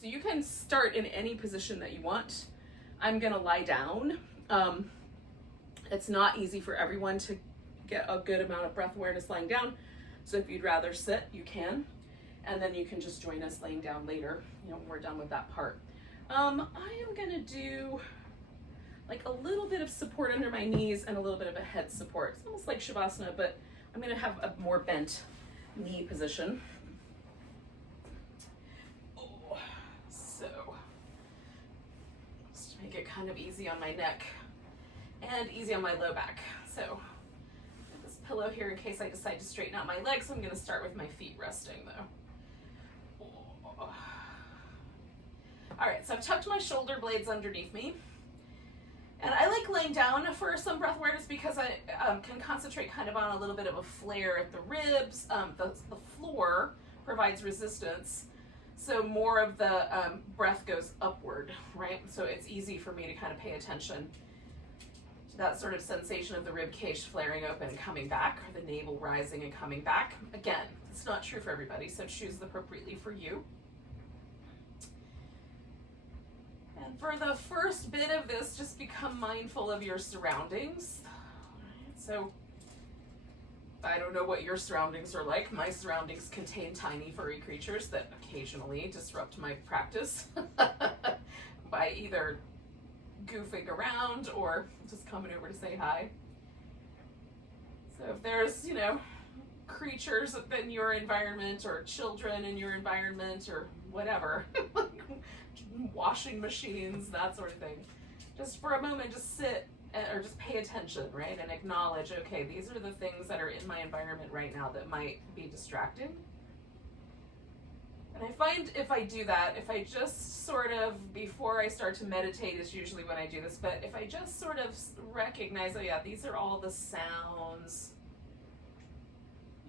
So you can start in any position that you want. I'm gonna lie down. It's not easy for everyone to get a good amount of breath awareness lying down. So if you'd rather sit, you can. And then you can just join us laying down later, when we're done with that part. I am gonna do like a little bit of support under my knees and a little bit of a head support. It's almost like Shavasana, but I'm gonna have a more bent knee position. So just to make it kind of easy on my neck and easy on my low back. So this pillow here in case I decide to straighten out my legs. I'm gonna start with my feet resting though. All right, so I've tucked my shoulder blades underneath me. And I like laying down for some breath awareness because I can concentrate kind of on a little bit of a flare at the ribs. The floor provides resistance, so more of the breath goes upward, right? So it's easy for me to kind of pay attention to that sort of sensation of the rib cage flaring open and coming back, or the navel rising and coming back. Again, it's not true for everybody, so choose appropriately for you. And for the first bit of this, just become mindful of your surroundings. So I don't know what your surroundings are like. My surroundings contain tiny furry creatures that occasionally disrupt my practice by either goofing around or just coming over to say hi. So if there's, creatures in your environment or children in your environment or whatever, washing machines, that sort of thing, just for a moment, just sit or just pay attention, right? And acknowledge, okay, these are the things that are in my environment right now that might be distracting. And I find if I do that, if I just sort of, before I start to meditate is usually when I do this, but if I just sort of recognize, oh yeah, these are all the sounds,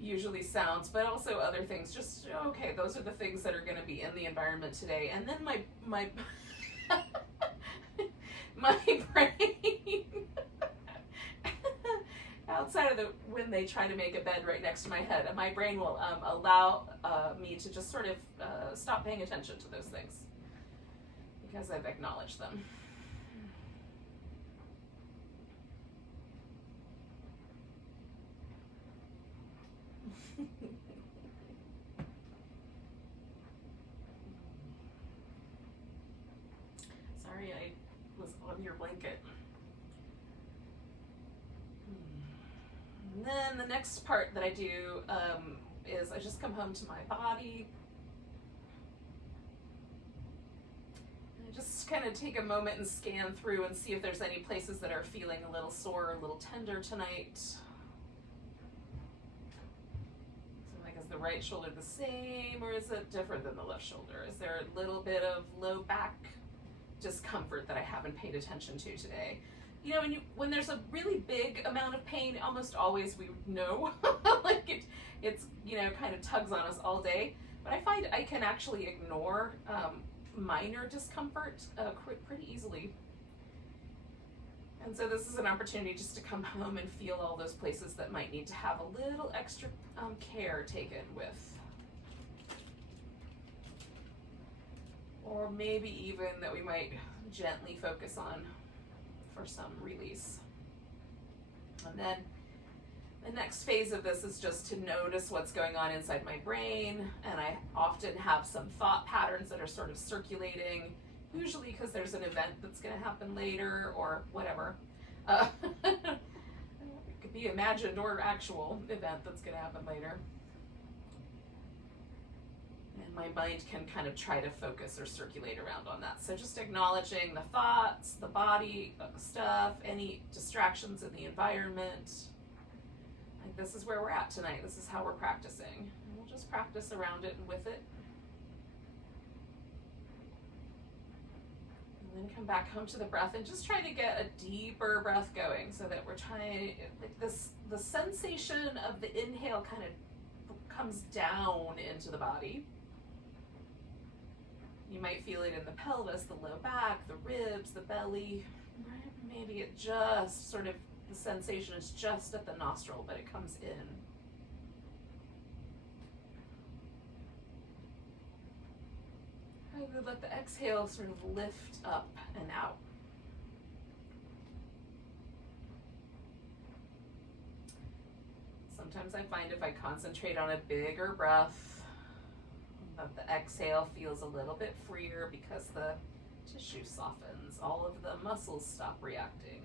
usually sounds, but also other things, just, okay, those are the things that are going to be in the environment today. And then my my brain, outside of when they try to make a bed right next to my head, my brain will allow me to just sort of stop paying attention to those things because I've acknowledged them. Sorry, I was on your blanket. And then the next part that I do is I just come home to my body. And I just kind of take a moment and scan through and see if there's any places that are feeling a little sore or a little tender tonight. So like, is the right shoulder the same or is it different than the left shoulder? Is there a little bit of low back discomfort that I haven't paid attention to today? When there's a really big amount of pain, almost always we know, like it's kind of tugs on us all day. But I find I can actually ignore minor discomfort pretty easily. And so this is an opportunity just to come home and feel all those places that might need to have a little extra care taken with. Or maybe even that we might gently focus on for some release. And then the next phase of this is just to notice what's going on inside my brain. And I often have some thought patterns that are sort of circulating, usually because there's an event that's going to happen later or whatever. It could be imagined or actual event that's going to happen later. And my mind can kind of try to focus or circulate around on that. So just acknowledging the thoughts, the body stuff, any distractions in the environment. Like, this is where we're at tonight. This is how we're practicing. And we'll just practice around it and with it. And then come back home to the breath and just try to get a deeper breath going so that we're trying, like the sensation of the inhale kind of comes down into the body. You might feel it in the pelvis, the low back, the ribs, the belly. Maybe it just sort of, the sensation is just at the nostril, but it comes in. And really let the exhale sort of lift up and out. Sometimes I find if I concentrate on a bigger breath, that the exhale feels a little bit freer because the tissue softens, all of the muscles stop reacting.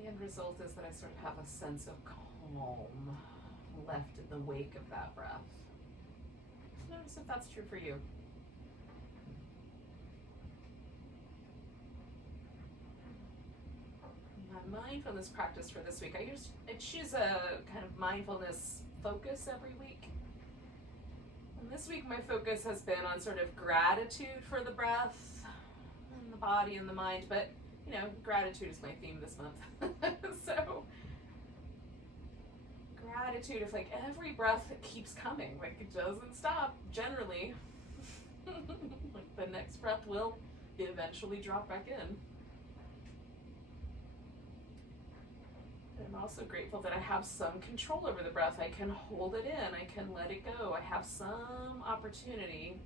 The end result is that I sort of have a sense of calm left in the wake of that breath. Just notice if that's true for you. My mindfulness practice for this week, I choose a kind of mindfulness focus every week. And this week my focus has been on sort of gratitude for the breath and the body and the mind, but you know, gratitude is my theme this month. So gratitude of like every breath that keeps coming, like it doesn't stop generally. Like the next breath will eventually drop back in. I'm also grateful that I have some control over the breath. I can hold it in, I can let it go. I have some opportunity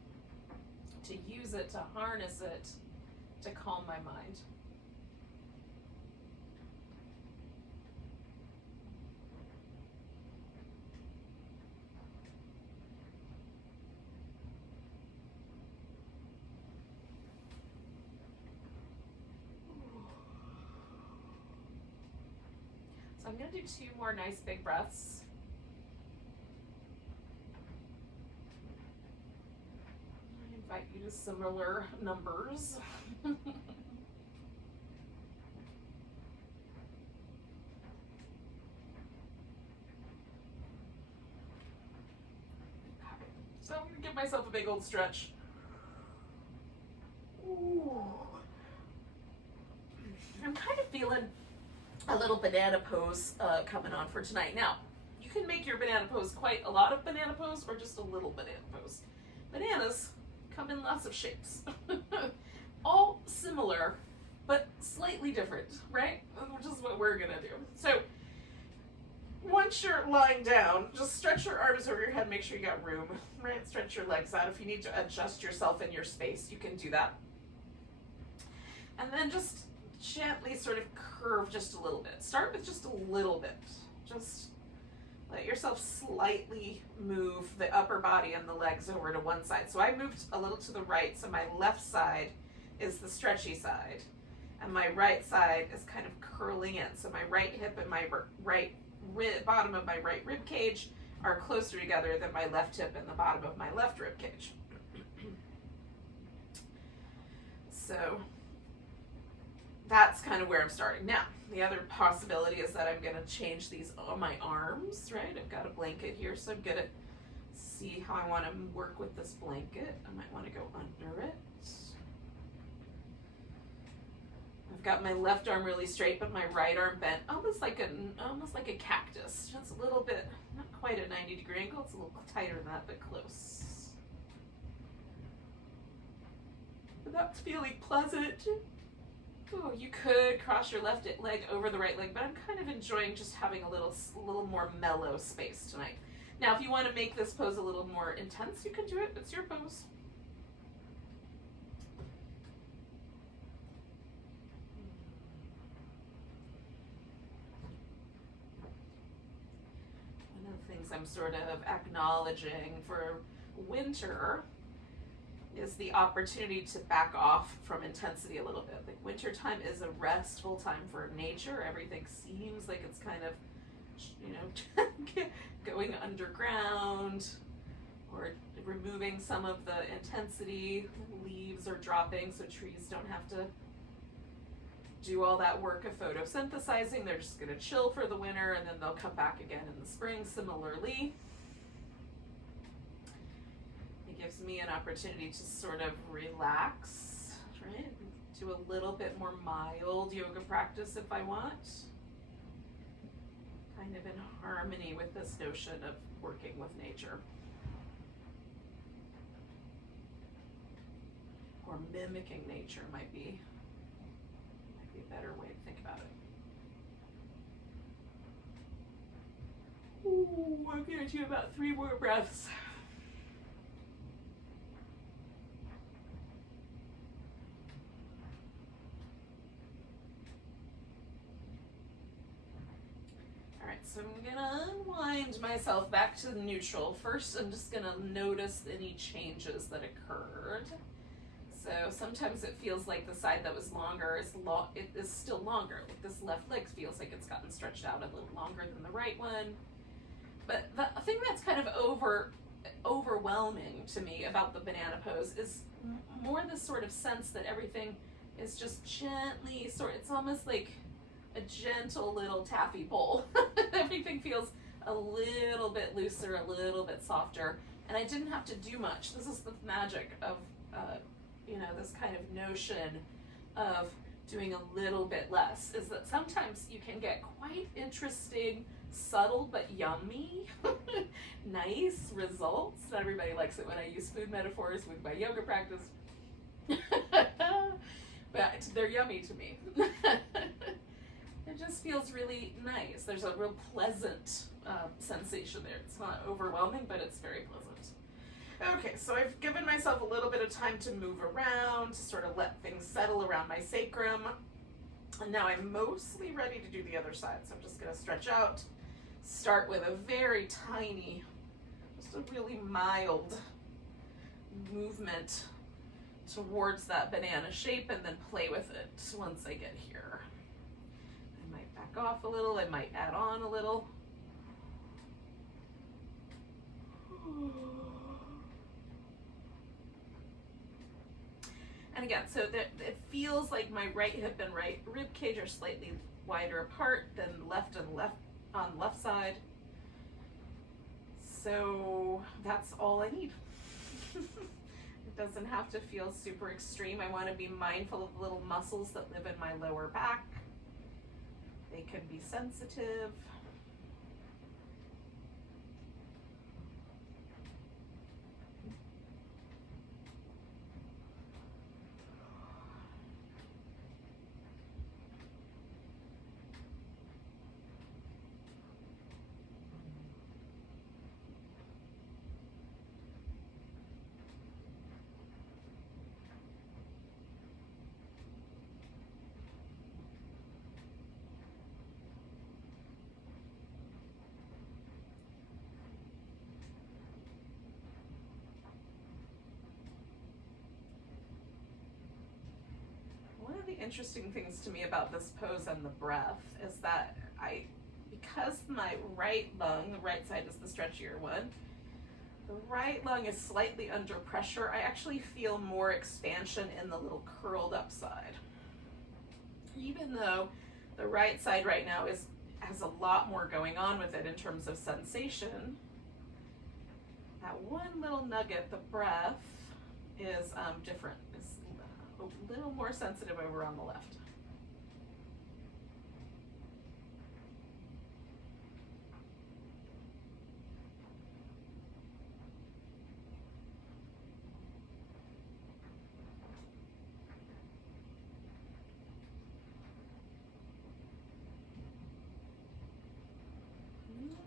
to use it, to harness it, to calm my mind. So I'm going to do 2 more nice big breaths. I invite you to similar numbers. So I'm going to give myself a big old stretch. Ooh. I'm kind of feeling a little banana pose coming on for tonight. Now, you can make your banana pose quite a lot of banana pose or just a little banana pose. Bananas come in lots of shapes. All similar, but slightly different, right? Which is what we're gonna do. So, once you're lying down, just stretch your arms over your head, make sure you got room, right? Stretch your legs out. If you need to adjust yourself in your space, you can do that. And then just gently sort of curve just a little bit. Start with just a little bit. Just let yourself slightly move the upper body and the legs over to one side. So I moved a little to the right, so my left side is the stretchy side, and my right side is kind of curling in. So my right hip and my right bottom of my right rib cage are closer together than my left hip and the bottom of my left rib cage. So that's kind of where I'm starting. Now, the other possibility is that I'm going to change these on my arms, right? I've got a blanket here, so I'm going to see how I want to work with this blanket. I might want to go under it. I've got my left arm really straight, but my right arm bent, almost like a cactus. Just a little bit, not quite a 90-degree angle. It's a little tighter than that, but close. But that's feeling pleasant. Oh, you could cross your left leg over the right leg, but I'm kind of enjoying just having a little more mellow space tonight. Now, if you want to make this pose a little more intense, you can do it. It's your pose. One of the things I'm sort of acknowledging for winter is the opportunity to back off from intensity a little bit. Like winter time is a restful time for nature. Everything seems like it's kind of, you know, going underground or removing some of the intensity. Leaves are dropping, so trees don't have to do all that work of photosynthesizing. They're just going to chill for the winter, and then they'll come back again in the spring. Similarly, it gives me an opportunity to sort of relax, right? Do a little bit more mild yoga practice if I want. Kind of in harmony with this notion of working with nature. or mimicking nature might be a better way to think about it. Ooh, I'm gonna do about 3 more breaths. So I'm gonna unwind myself back to neutral. First, I'm just gonna notice any changes that occurred. So sometimes it feels like the side that was longer it is still longer. Like this left leg feels like it's gotten stretched out a little longer than the right one. But the thing that's kind of overwhelming to me about the banana pose is more the sort of sense that everything is just gently it's almost like a gentle little taffy pull. Everything feels a little bit looser, a little bit softer, and I didn't have to do much. This is the magic of, this kind of notion of doing a little bit less, is that sometimes you can get quite interesting, subtle but yummy, nice results. Not everybody likes it when I use food metaphors with my yoga practice, but they're yummy to me. It just feels really nice. There's a real pleasant sensation there. It's not overwhelming, but it's very pleasant. Okay, so I've given myself a little bit of time to move around, to sort of let things settle around my sacrum. And now I'm mostly ready to do the other side. So I'm just gonna stretch out, start with a very tiny, just a really mild movement towards that banana shape, and then play with it once I get here. Back off a little, I might add on a little. And again, so that it feels like my right hip and right rib cage are slightly wider apart than left and left on the left side. So that's all I need. It doesn't have to feel super extreme. I want to be mindful of the little muscles that live in my lower back. They can be sensitive. Interesting things to me about this pose and the breath is that because my right lung, the right side is the stretchier one, the right lung is slightly under pressure. I actually feel more expansion in the little curled up side. Even though the right side right now has a lot more going on with it in terms of sensation, that one little nugget, the breath, is different. It's a little more sensitive over on the left.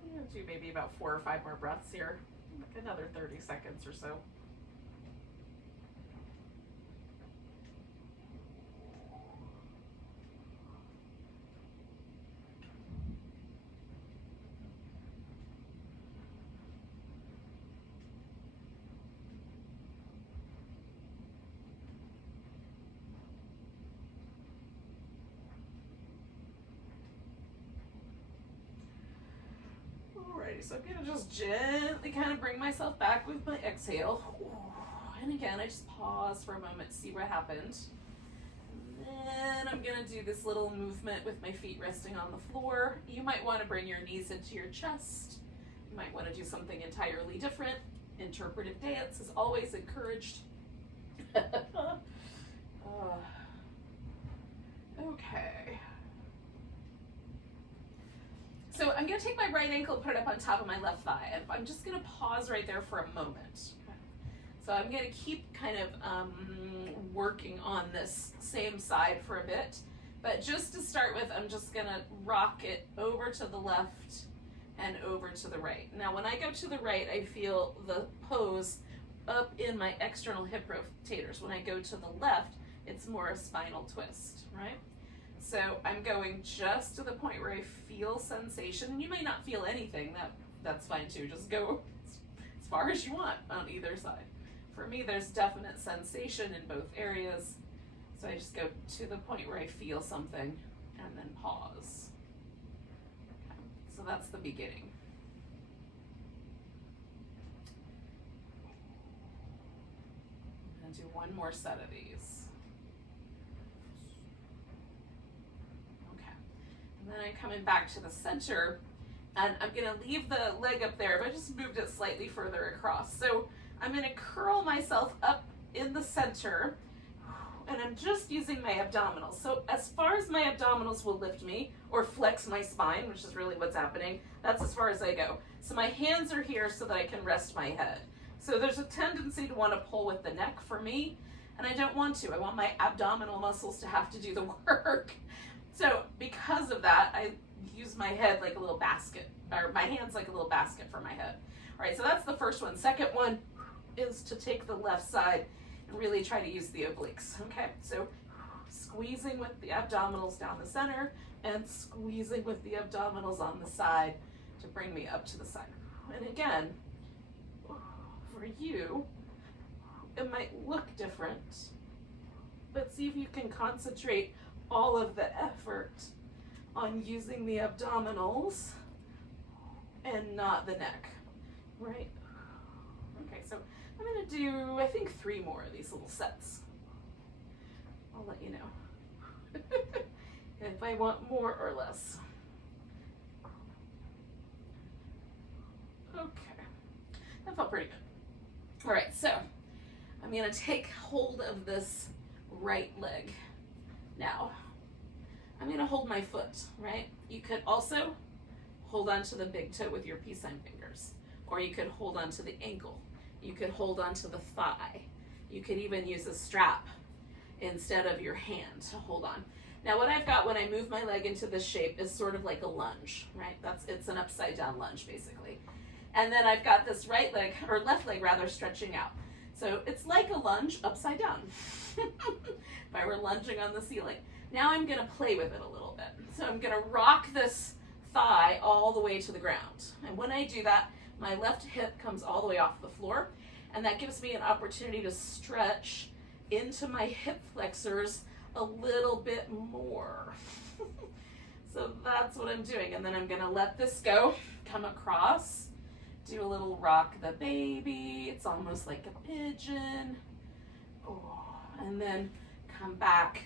I'm gonna do maybe about 4 or 5 more breaths here, like another 30 seconds or so. Alrighty, so I'm gonna just gently kind of bring myself back with my exhale. And again, I just pause for a moment, see what happened. And then I'm gonna do this little movement with my feet resting on the floor. You might want to bring your knees into your chest. You might want to do something entirely different. Interpretive dance is always encouraged. Okay. So I'm going to take my right ankle, put it up on top of my left thigh, and I'm just going to pause right there for a moment. So I'm going to keep kind of working on this same side for a bit. But just to start with, I'm just gonna rock it over to the left and over to the right. Now, when I go to the right, I feel the pose up in my external hip rotators. When I go to the left, it's more a spinal twist, right? So I'm going just to the point where I feel sensation, and you may not feel anything, that's fine too. Just go as far as you want on either side. For me, there's definite sensation in both areas, so I just go to the point where I feel something and then pause. Okay. So that's the beginning. I'm gonna do one more set of these. Okay, and then I'm coming back to the center, and I'm gonna leave the leg up there, but I just moved it slightly further across. So I'm gonna curl myself up in the center, and I'm just using my abdominals. So as far as my abdominals will lift me, or flex my spine, which is really what's happening, that's as far as I go. So my hands are here so that I can rest my head. So there's a tendency to want to pull with the neck for me, and I don't want to. I want my abdominal muscles to have to do the work. So because of that, I use my head like a little basket, or my hands like a little basket for my head. All right, so that's the first one. Second one is to take the left side and really try to use the obliques, okay? So squeezing with the abdominals down the center and squeezing with the abdominals on the side to bring me up to the side. And again, for you, it might look different, but see if you can concentrate all of the effort on using the abdominals and not the neck, right? Okay, so I'm gonna do, I think, 3 more of these little sets. I'll let you know if I want more or less. Okay, that felt pretty good. All right, so I'm gonna take hold of this right leg. Now, I'm gonna hold my foot, right? You could also hold onto the big toe with your peace sign fingers, or you could hold onto the ankle. You could hold onto the thigh. You could even use a strap instead of your hand to hold on. Now what I've got when I move my leg into this shape is sort of like a lunge, right? It's an upside down lunge basically. And then I've got this right leg, or left leg rather, stretching out. So it's like a lunge upside down, if I were lunging on the ceiling. Now I'm gonna play with it a little bit. So I'm gonna rock this thigh all the way to the ground. And when I do that, my left hip comes all the way off the floor, and that gives me an opportunity to stretch into my hip flexors a little bit more. So that's what I'm doing. And then I'm gonna let this go, come across, do a little rock the baby. It's almost like a pigeon. Oh, and then come back,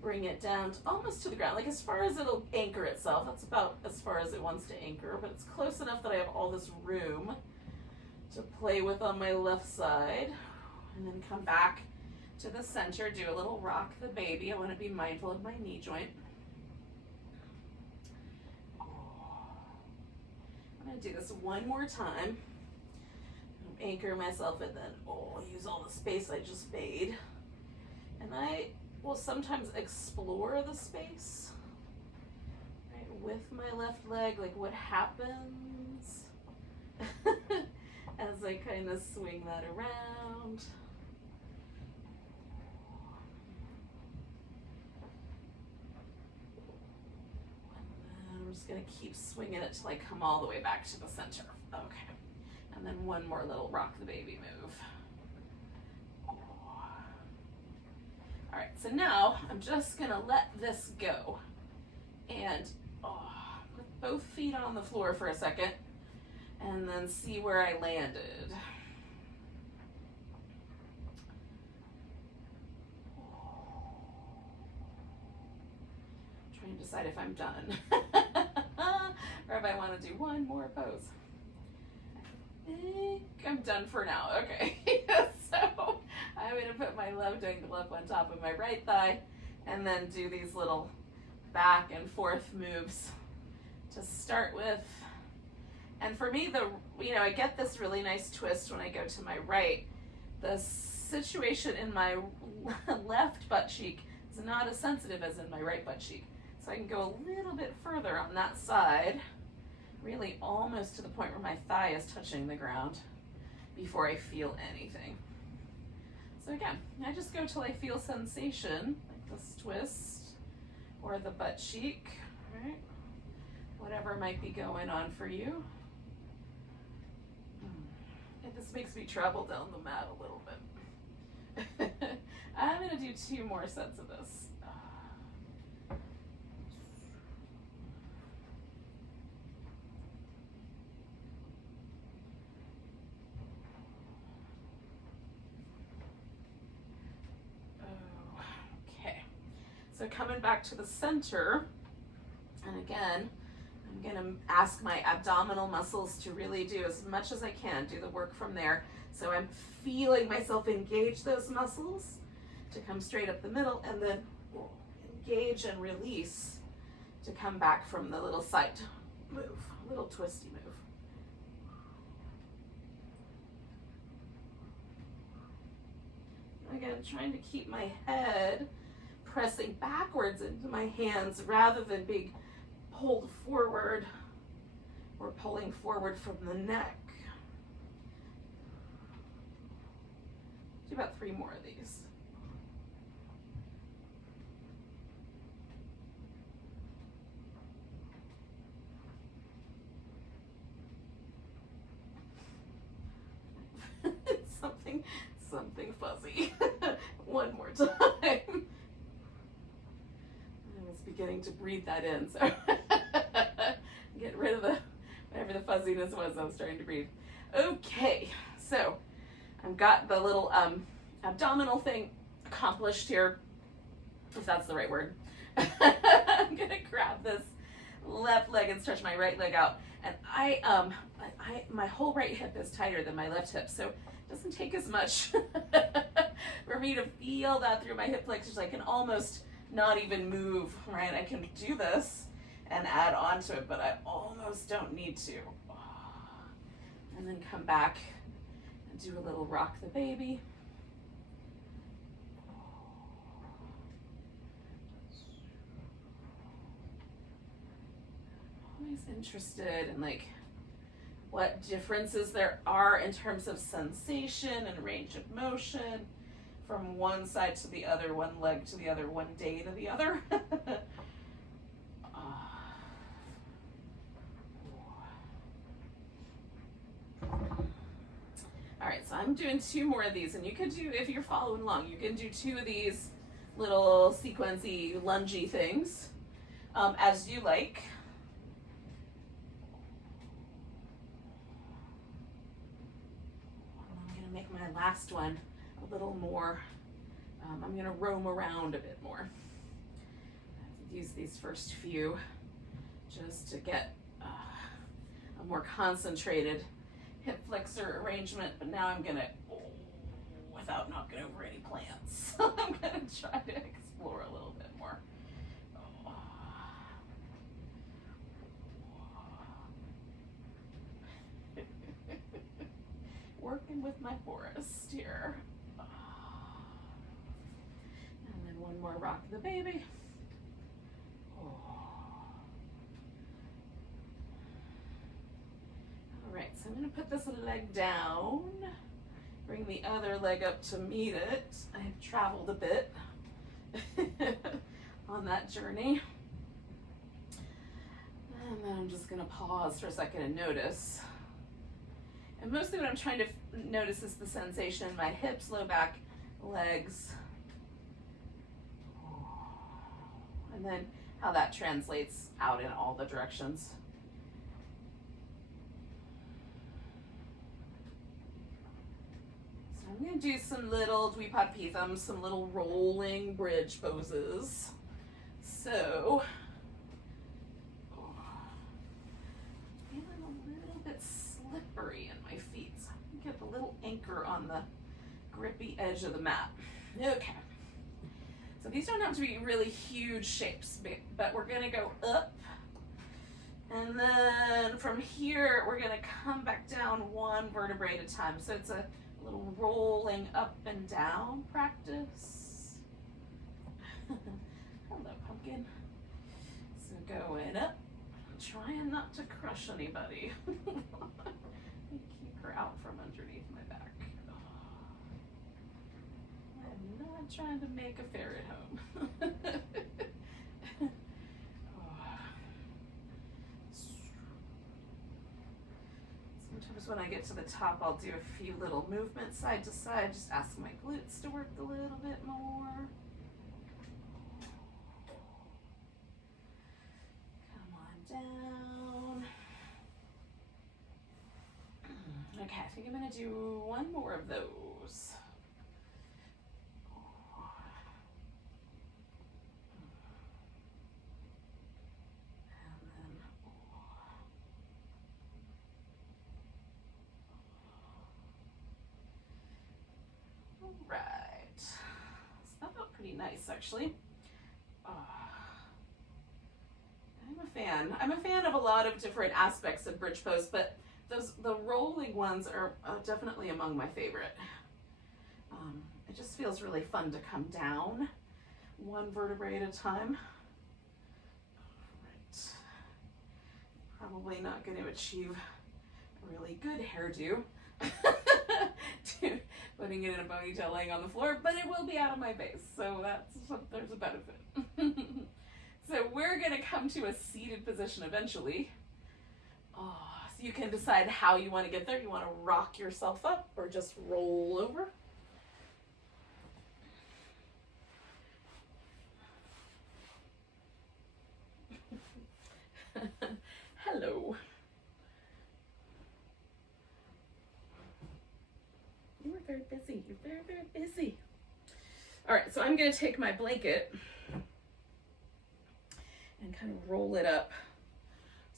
bring it down to almost to the ground, like as far as it'll anchor itself. That's about as far as it wants to anchor, but it's close enough that I have all this room to play with on my left side. And then come back to the center, do a little rock the baby. I want to be mindful of my knee joint. I'm going to do this one more time. Anchor myself, and then use all the space I just made. And I will sometimes explore the space, right, with my left leg, like what happens as I kind of swing that around. And I'm just gonna keep swinging it till I come all the way back to the center. Okay, and then one more little rock the baby move. All right, so now I'm just gonna let this go and put both feet on the floor for a second and then see where I landed. Trying to decide if I'm done or if I want to do one more pose. I think I'm done for now. Okay, so I'm going to put my left ankle up on top of my right thigh and then do these little back and forth moves to start with. And for me, I get this really nice twist when I go to my right. The situation in my left butt cheek is not as sensitive as in my right butt cheek. So I can go a little bit further on that side, really almost to the point where my thigh is touching the ground before I feel anything. So again, I just go till I feel sensation, like this twist or the butt cheek, right? Whatever might be going on for you. And this makes me travel down the mat a little bit. I'm gonna do 2 more sets of this. Okay, so coming back to the center, and again, I'm gonna ask my abdominal muscles to really do as much as I can, do the work from there. So I'm feeling myself engage those muscles to come straight up the middle, and then engage and release to come back from the little side move, little twisty move. Again, trying to keep my head pressing backwards into my hands rather than being pulled forward or pulling forward from the neck. Do about 3 more of these. something fuzzy. One more time. I was beginning to breathe that in, so get rid of whatever the fuzziness was I was trying to breathe. Okay, so I've got the little abdominal thing accomplished here, if that's the right word. I'm gonna grab this left leg and stretch my right leg out, and my whole right hip is tighter than my left hip, so it doesn't take as much for me to feel that through my hip flexors. I can almost not even move, right? I can do this and add on to it, but I almost don't need to. And then come back and do a little rock the baby. Always interested in like what differences there are in terms of sensation and range of motion from one side to the other, one leg to the other, one day to the other. All right, so I'm doing 2 more of these, and you could do, if you're following along, you can do 2 of these little sequency, lungy things as you like. I'm gonna make my last one a little more, I'm gonna roam around a bit more. I've used these first few just to get a more concentrated hip flexor arrangement, but now I'm gonna, without knocking over any plants, I'm gonna try to explore a little bit more. Working with my forest here. And then one more rock the baby. Alright, so I'm going to put this leg down, bring the other leg up to meet it. I have traveled a bit on that journey. And then I'm just going to pause for a second and notice. And mostly what I'm trying to notice is the sensation in my hips, low back, legs. And then how that translates out in all the directions. I'm going to do some little Dvipad, some little rolling bridge poses. So, feeling a little bit slippery in my feet. So I'm going to get the little anchor on the grippy edge of the mat. Okay. So these don't have to be really huge shapes, but we're going to go up. And then from here, we're going to come back down 1 vertebrae at a time. So it's a A little rolling up and down practice. Hello, pumpkin. So going up, trying not to crush anybody. Keep her out from underneath my back. I'm not trying to make a ferret home. Sometimes when I get to the top, I'll do a few little movements side to side, just ask my glutes to work a little bit more. Come on down. Okay, I think I'm gonna do one more of those. Right. So that felt pretty nice, actually. I'm a fan. I'm a fan of a lot of different aspects of bridge pose, but the rolling ones are definitely among my favorite. It just feels really fun to come down one vertebrae at a time. Right. Probably not going to achieve a really good hairdo. Putting it in a ponytail laying on the floor, but it will be out of my face, so there's a benefit. So we're going to come to a seated position eventually. So you can decide how you want to get there. You want to rock yourself up or just roll over. Hello. You are very busy. You're very, very busy. All right, so I'm going to take my blanket and kind of roll it up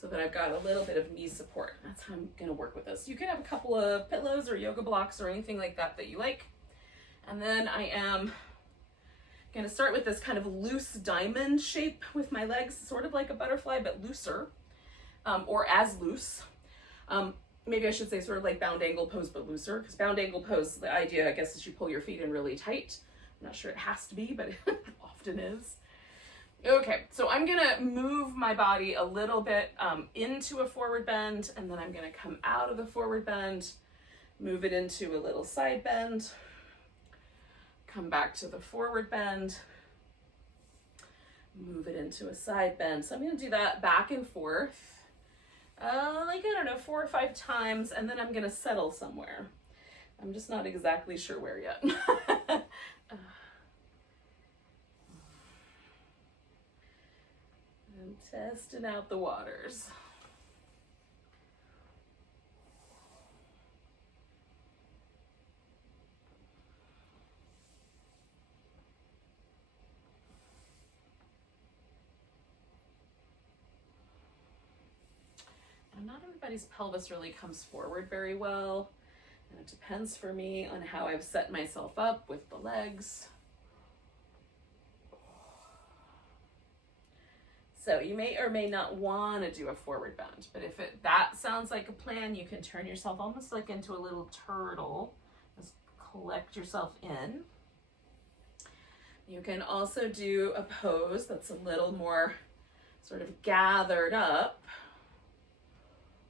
so that I've got a little bit of knee support. That's how I'm going to work with this. You can have a couple of pillows or yoga blocks or anything like that that you like. And then I am going to start with this kind of loose diamond shape with my legs, sort of like a butterfly, but looser, or as loose. Maybe I should say sort of like bound angle pose, but looser, because bound angle pose, the idea, I guess, is you pull your feet in really tight. I'm not sure it has to be, but it often is. Okay, so I'm gonna move my body a little bit into a forward bend, and then I'm gonna come out of the forward bend, move it into a little side bend, come back to the forward bend, move it into a side bend. So I'm gonna do that back and forth, like, I don't know, 4 or 5 times, and then I'm gonna settle somewhere. I'm just not exactly sure where yet. I'm testing out the waters. And not everybody's pelvis really comes forward very well, and it depends for me on how I've set myself up with the legs. So you may or may not want to do a forward bend, but if that sounds like a plan, you can turn yourself almost like into a little turtle. Just collect yourself in. You can also do a pose that's a little more sort of gathered up,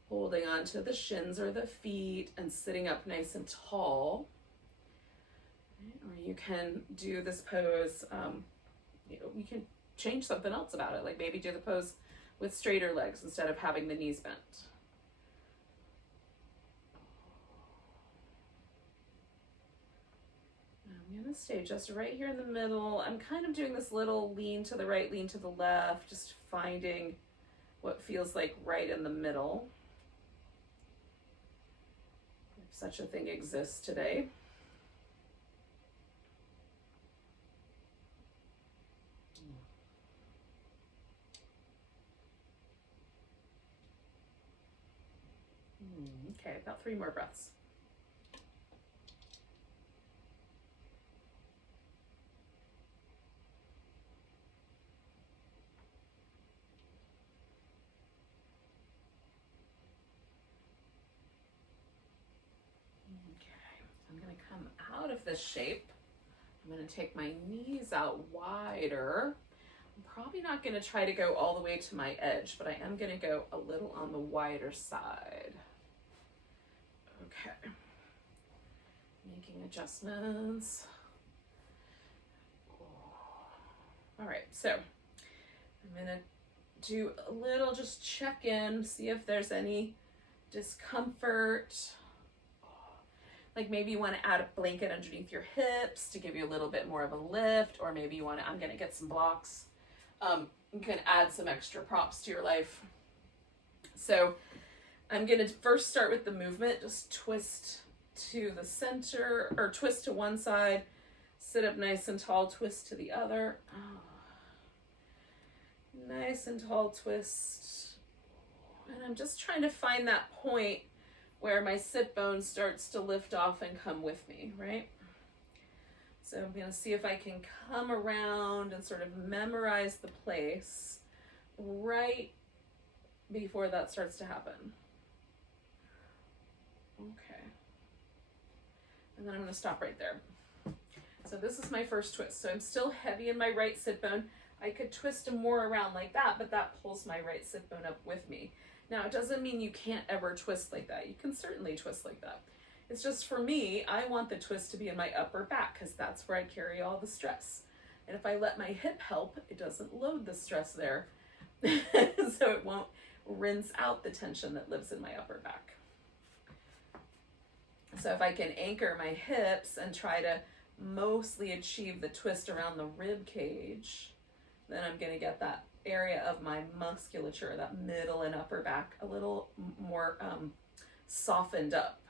holding onto the shins or the feet and sitting up nice and tall. Or you can do this pose, you can change something else about it, like maybe do the pose with straighter legs instead of having the knees bent. I'm gonna stay just right here in the middle. I'm kind of doing this little lean to the right, lean to the left, just finding what feels like right in the middle, if such a thing exists today. Okay, about 3 more breaths. Okay, I'm gonna with this shape. I'm going to take my knees out wider. I'm probably not going to try to go all the way to my edge, but I am going to go a little on the wider side. Okay. Making adjustments. All right, so I'm going to do a little just check in, see if there's any discomfort. Like maybe you want to add a blanket underneath your hips to give you a little bit more of a lift, or maybe you want to, I'm going to get some blocks. You can add some extra props to your life. So I'm going to first start with the movement. Just twist to the center, or twist to one side, sit up nice and tall, twist to the other. Oh. Nice and tall twist. And I'm just trying to find that point where my sit bone starts to lift off and come with me, right? So I'm going to see if I can come around and sort of memorize the place right before that starts to happen. Okay. And then I'm going to stop right there. So this is my first twist. So I'm still heavy in my right sit bone. I could twist more around like that, but that pulls my right sit bone up with me. Now, it doesn't mean you can't ever twist like that. You can certainly twist like that. It's just for me, I want the twist to be in my upper back because that's where I carry all the stress. And if I let my hip help, it doesn't load the stress there. So it won't rinse out the tension that lives in my upper back. So if I can anchor my hips and try to mostly achieve the twist around the rib cage, then I'm going to get that area of my musculature, that middle and upper back, a little more softened up,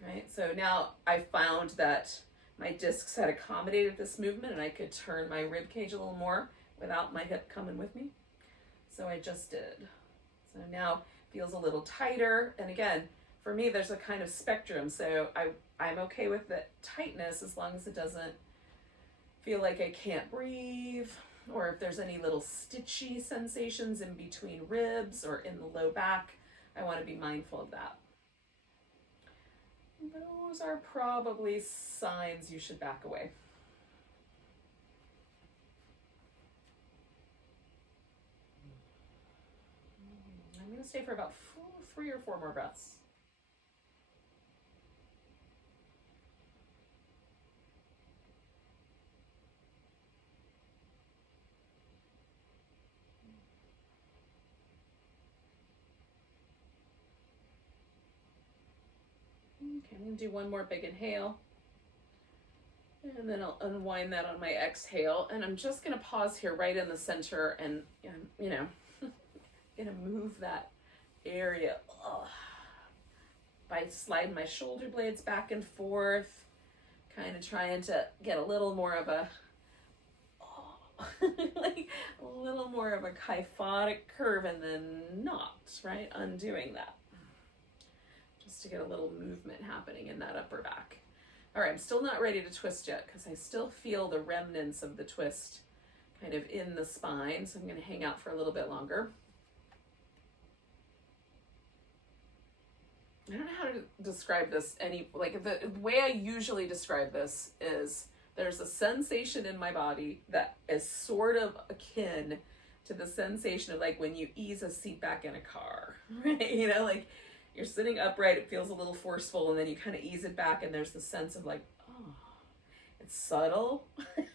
right? So now I found that my discs had accommodated this movement and I could turn my rib cage a little more without my hip coming with me. So I just did. So now it feels a little tighter. And again, for me, there's a kind of spectrum. So I'm okay with the tightness as long as it doesn't feel like I can't breathe, or if there's any little stitchy sensations in between ribs or in the low back, I want to be mindful of that. Those are probably signs you should back away. I'm going to stay for about 3 or 4 more breaths. Okay, I'm going to do one more big inhale. And then I'll unwind that on my exhale. And I'm just going to pause here right in the center and, you know, going to move that area by sliding my shoulder blades back and forth, kind of trying to get a little more of a, like a little more of a kyphotic curve and then not, right? Undoing that. Just to get a little movement happening in that upper back. All right, I'm still not ready to twist yet because I still feel the remnants of the twist kind of in the spine. So I'm going to hang out for a little bit longer. I don't know how to describe this the way I usually describe this is there's a sensation in my body that is sort of akin to the sensation of like when you ease a seat back in a car, right? You know, like you're sitting upright, it feels a little forceful, and then you kind of ease it back and there's the sense of like, oh, it's subtle.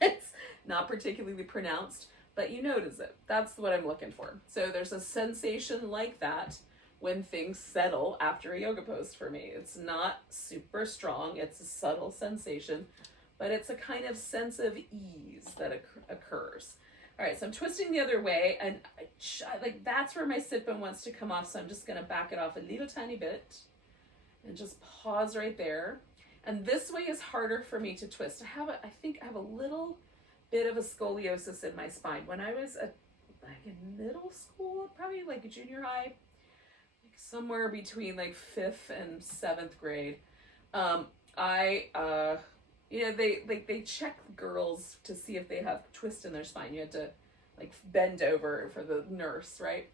It's not particularly pronounced, but you notice it. That's what I'm looking for. So there's a sensation like that when things settle after a yoga pose for me. It's not super strong, it's a subtle sensation, but it's a kind of sense of ease that occurs. All right, so I'm twisting the other way, and like that's where my sit bone wants to come off, so I'm just gonna back it off a little tiny bit and just pause right there. And this way is harder for me to twist. I think I have a little bit of a scoliosis in my spine. When I was in middle school, probably like junior high, somewhere between like 5th and 7th grade, they check girls to see if they have twist in their spine. You had to like bend over for the nurse, right?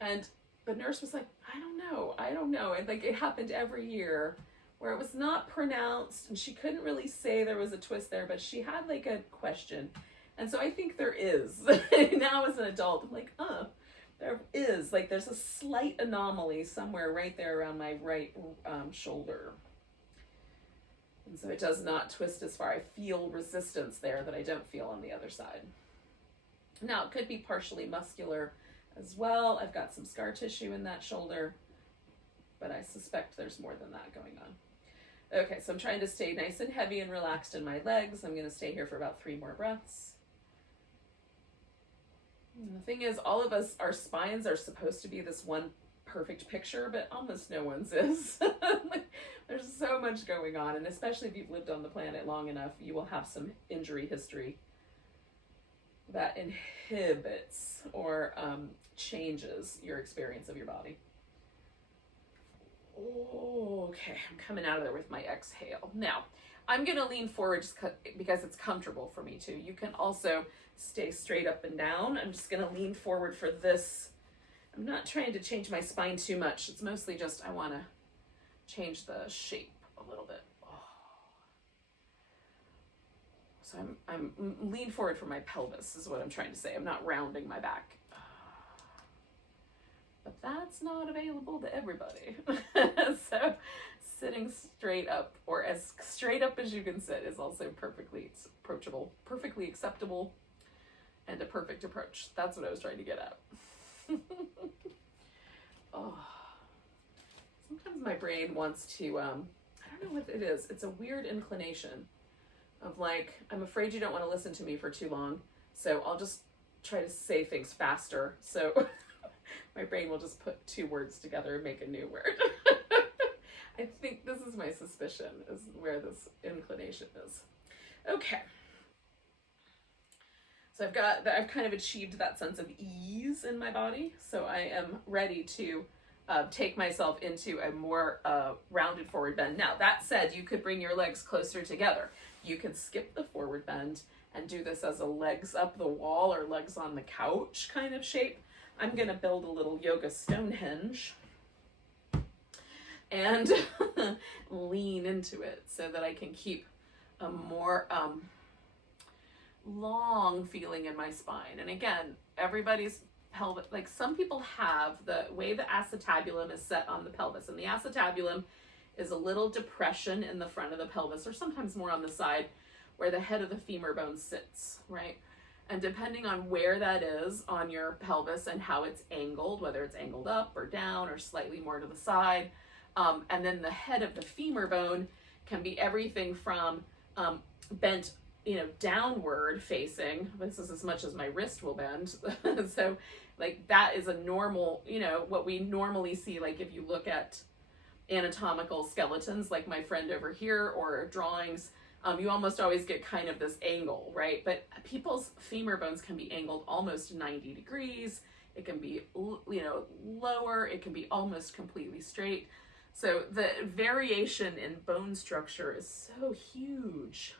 And the nurse was like, I don't know. And like it happened every year where it was not pronounced and she couldn't really say there was a twist there, but she had like a question. And so I think there is. Now as an adult, I'm like, there is. Like there's a slight anomaly somewhere right there around my right shoulder. And so it does not twist as far. I feel resistance there that I don't feel on the other side. Now it could be partially muscular as well. I've got some scar tissue in that shoulder, but I suspect there's more than that going on. Okay, so I'm trying to stay nice and heavy and relaxed in my legs. I'm going to stay here for about 3 more breaths. And the thing is, all of us, our spines are supposed to be this one perfect picture, but almost no one's is. There's so much going on, and especially if you've lived on the planet long enough, you will have some injury history that inhibits or changes your experience of your body. Okay, I'm coming out of there with my exhale. Now, I'm going to lean forward just because it's comfortable for me to. You can also stay straight up and down. I'm just going to lean forward for this. I'm not trying to change my spine too much. It's mostly just I want to change the shape a little bit. So I'm lean forward for my pelvis is what I'm trying to say. I'm not rounding my back. But that's not available to everybody. So sitting straight up, or as straight up as you can sit, is also perfectly approachable, perfectly acceptable, and a perfect approach. That's what I was trying to get at. Sometimes my brain wants to, I don't know what it is. It's a weird inclination of like, I'm afraid you don't want to listen to me for too long, so I'll just try to say things faster. So my brain will just put 2 words together and make a new word. I think this is my suspicion, is where this inclination is. Okay. So I've kind of achieved that sense of ease in my body. So I am ready to take myself into a more rounded forward bend. Now, that said, you could bring your legs closer together. You could skip the forward bend and do this as a legs up the wall or legs on the couch kind of shape. I'm going to build a little yoga Stonehenge and lean into it so that I can keep a more long feeling in my spine. And again, everybody's pelvic, like some people have the way the acetabulum is set on the pelvis, and the acetabulum is a little depression in the front of the pelvis, or sometimes more on the side where the head of the femur bone sits, right? And depending on where that is on your pelvis and how it's angled, whether it's angled up or down or slightly more to the side, and then the head of the femur bone can be everything from bent, downward facing. This is as much as my wrist will bend. So like that is a normal, what we normally see, like if you look at anatomical skeletons, like my friend over here, or drawings, you almost always get kind of this angle, right? But people's femur bones can be angled almost 90 degrees. It can be, lower. It can be almost completely straight. So the variation in bone structure is so huge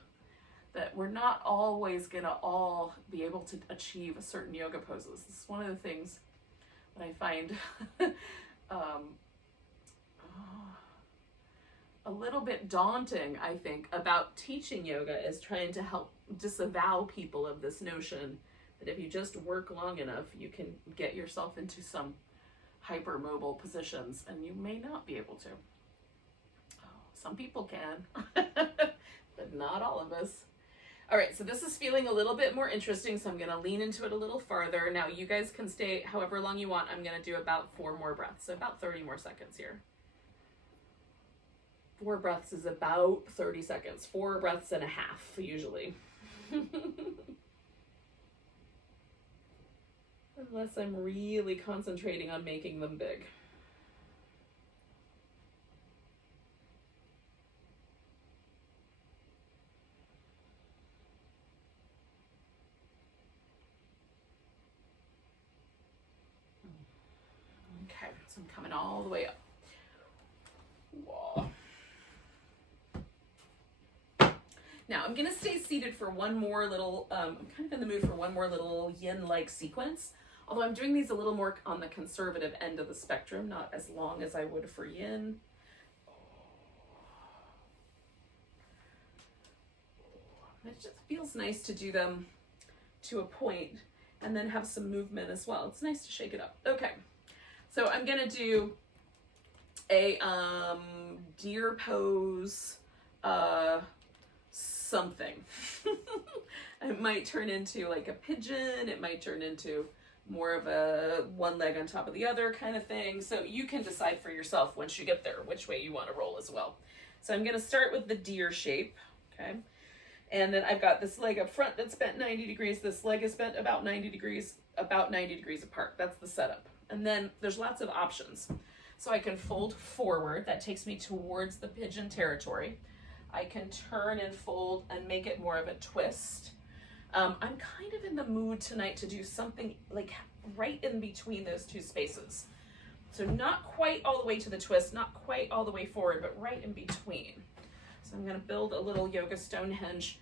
that we're not always gonna all be able to achieve certain yoga poses. This is one of the things that I find a little bit daunting, I think, about teaching yoga, is trying to help disavow people of this notion that if you just work long enough, you can get yourself into some hypermobile positions, and you may not be able to. Some people can, but not all of us. All right, so this is feeling a little bit more interesting, so I'm gonna lean into it a little farther. Now you guys can stay however long you want. I'm gonna do about 4 more breaths, so about 30 more seconds here. 4 breaths is about 30 seconds. 4 breaths and a half, usually. Unless I'm really concentrating on making them big. Okay, so I'm coming all the way up. Whoa. Now I'm gonna stay seated for one more little, I'm kind of in the mood for one more little yin-like sequence. Although I'm doing these a little more on the conservative end of the spectrum, not as long as I would for yin. It just feels nice to do them to a point and then have some movement as well. It's nice to shake it up. Okay, so I'm gonna do a deer pose something. It might turn into like a pigeon, it might turn into more of a one leg on top of the other kind of thing. So you can decide for yourself once you get there which way you want to roll as well. So I'm going to start with the deer shape, okay? And then I've got this leg up front that's bent 90 degrees. This leg is bent about 90 degrees apart. That's the setup. And then there's lots of options. So I can fold forward. That takes me towards the pigeon territory. I can turn and fold and make it more of a twist. I'm kind of in the mood tonight to do something like right in between those two spaces. So not quite all the way to the twist, not quite all the way forward, but right in between. So I'm going to build a little yoga Stonehenge.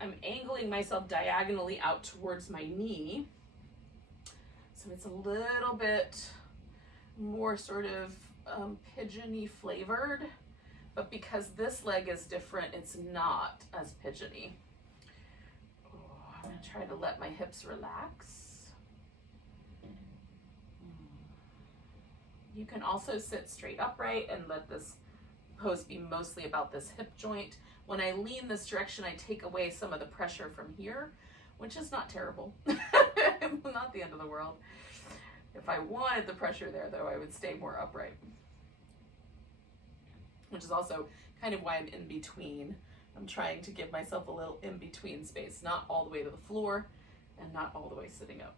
I'm angling myself diagonally out towards my knee. So it's a little bit more sort of pigeon-y flavored, but because this leg is different, it's not as pigeon-y. I'm going to try to let my hips relax. You can also sit straight upright and let this pose be mostly about this hip joint. When I lean this direction, I take away some of the pressure from here, which is not terrible. Not the end of the world. If I wanted the pressure there, though, I would stay more upright. Which is also kind of why I'm in between. I'm trying to give myself a little in-between space, not all the way to the floor and not all the way sitting up.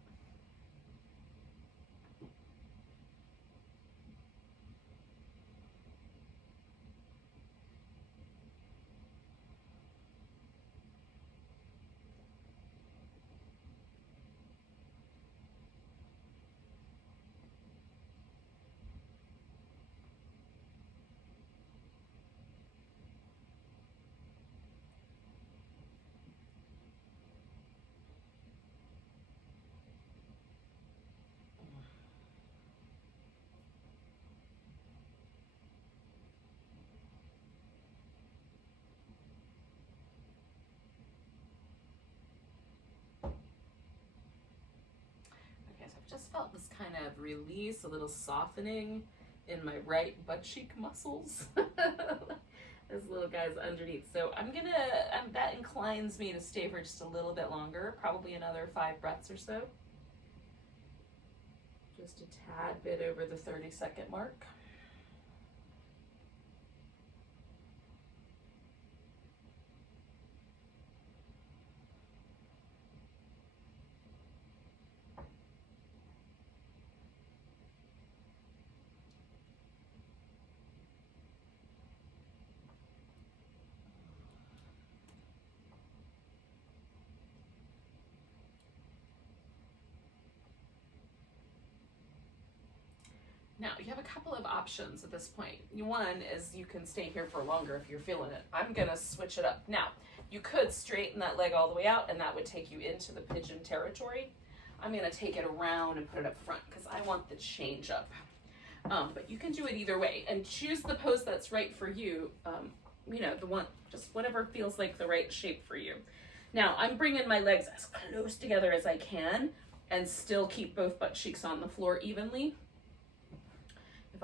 Just felt this kind of release, a little softening in my right butt cheek muscles. Those little guys underneath. So that inclines me to stay for just a little bit longer, probably another 5 breaths or so. Just a tad bit over the 30-second mark. Now, you have a couple of options at this point. One is you can stay here for longer if you're feeling it. I'm going to switch it up. Now, you could straighten that leg all the way out, and that would take you into the pigeon territory. I'm going to take it around and put it up front because I want the change up. But you can do it either way, and choose the pose that's right for you. You know, the one, just whatever feels like the right shape for you. Now, I'm bringing my legs as close together as I can and still keep both butt cheeks on the floor evenly. If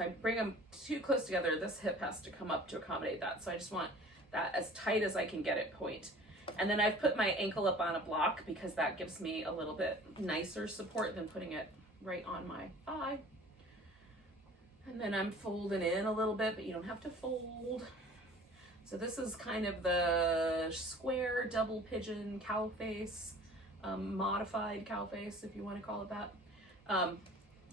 I bring them too close together, this hip has to come up to accommodate that. So I just want that as tight as I can get it point. And then I've put my ankle up on a block because that gives me a little bit nicer support than putting it right on my thigh. And then I'm folding in a little bit, but you don't have to fold. So this is kind of the square double pigeon cow face, modified cow face, if you want to call it that.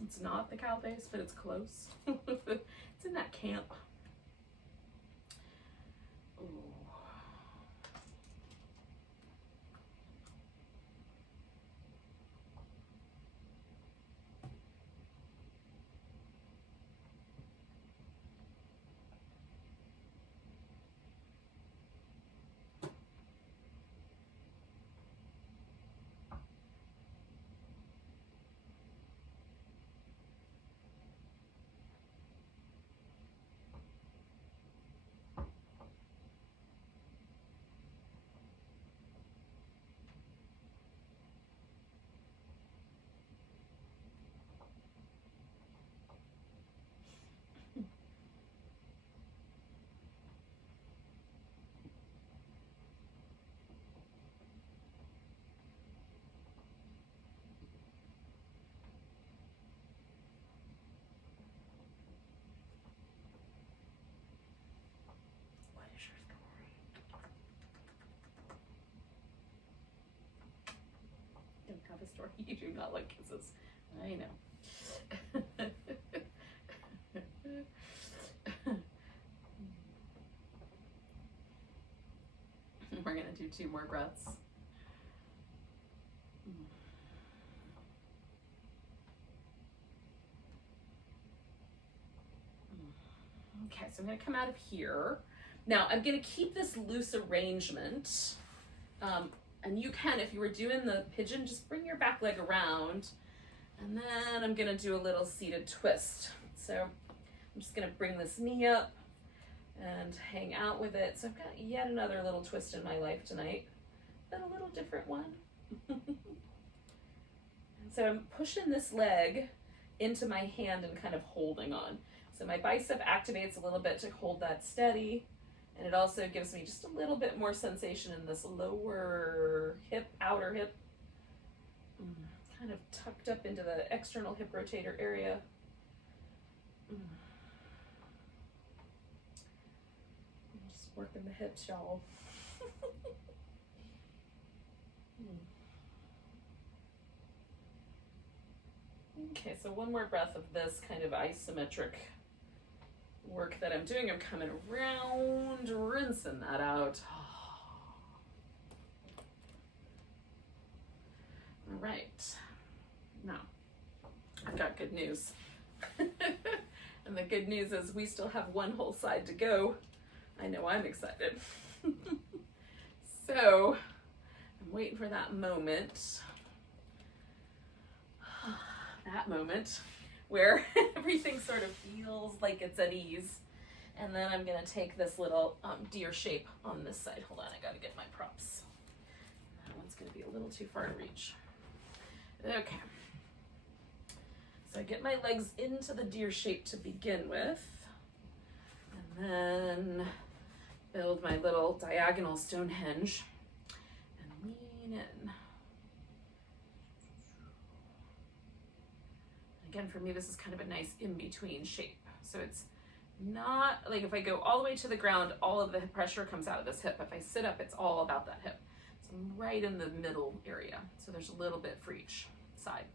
It's not the cow face, but it's close. It's in that camp. Ooh. Story. You do not like kisses. I know. We're going to do 2 more breaths. Okay, so I'm going to come out of here. Now, I'm going to keep this loose arrangement. And you can, if you were doing the pigeon, just bring your back leg around. And then I'm going to do a little seated twist. So I'm just going to bring this knee up and hang out with it. So I've got yet another little twist in my life tonight, but a little different one. And so I'm pushing this leg into my hand and kind of holding on. So my bicep activates a little bit to hold that steady. And it also gives me just a little bit more sensation in this lower hip, outer hip. Kind of tucked up into the external hip rotator area. Just working the hips, y'all. Okay, so one more breath of this kind of isometric work that I'm doing. I'm coming around, rinsing that out. All right, now I've got good news. And the good news is we still have one whole side to go. I know I'm excited. So I'm waiting for that moment. That moment where everything sort of feels like it's at ease. And then I'm gonna take this little deer shape on this side. Hold on, I gotta get my props. That one's gonna be a little too far to reach. Okay. So I get my legs into the deer shape to begin with. And then build my little diagonal Stonehenge and lean in. Again, for me, this is kind of a nice in-between shape. So it's not like if I go all the way to the ground, all of the pressure comes out of this hip. If I sit up, it's all about that hip. So I'm right in the middle area. So there's a little bit for each side.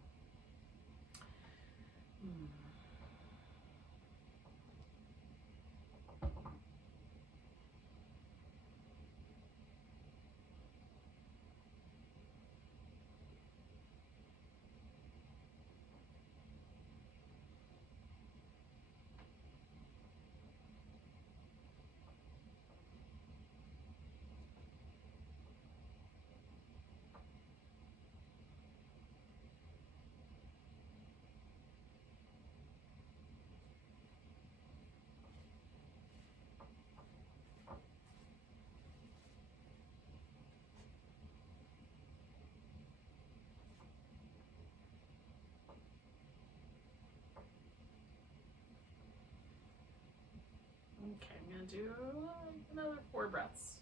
Okay, I'm gonna do another 4 breaths.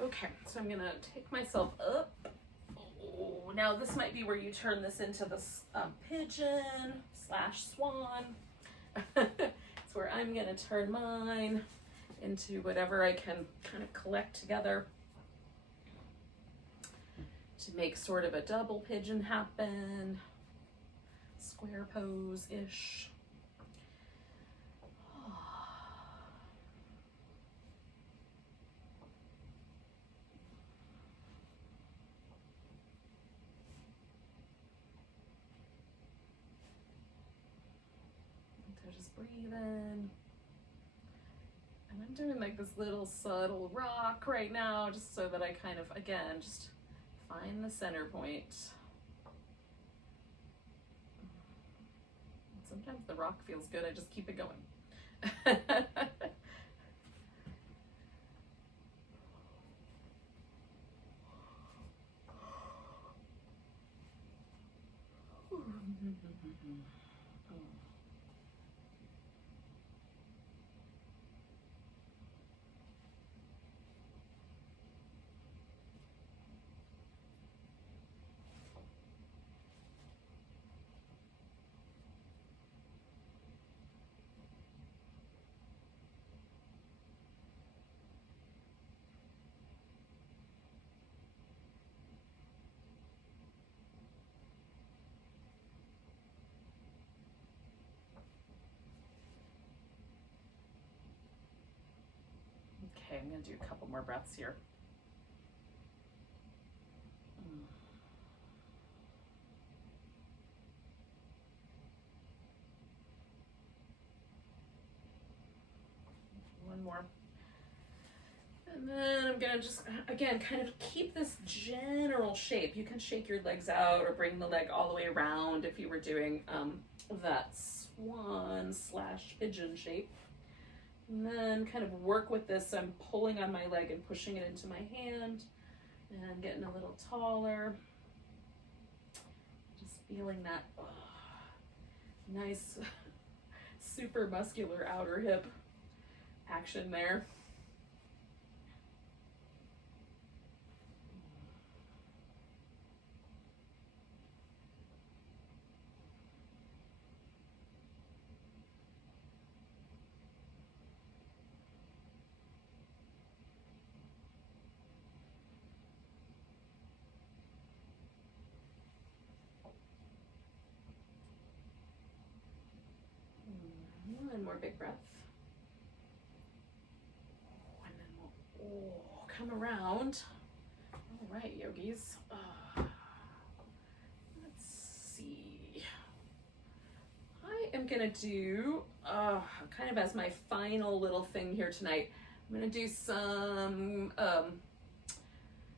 Okay, so I'm gonna take myself up. Oh, now this might be where you turn this into this pigeon / swan. It's where I'm gonna turn mine into whatever I can kind of collect together to make sort of a double pigeon happen, square pose-ish. Just breathe in. And I'm doing like this little subtle rock right now, just so that I kind of, again, just find the center point. Sometimes the rock feels good, I just keep it going. Okay, I'm going to do a couple more breaths here. One more. And then I'm gonna just, again, kind of keep this general shape. You can shake your legs out or bring the leg all the way around if you were doing that swan/pigeon shape. And then kind of work with this. So I'm pulling on my leg and pushing it into my hand and getting a little taller. Just feeling that nice, super muscular outer hip action there. One more big breath. And then we'll come around. All right, yogis. Let's see. I am gonna do, kind of as my final little thing here tonight, I'm gonna do some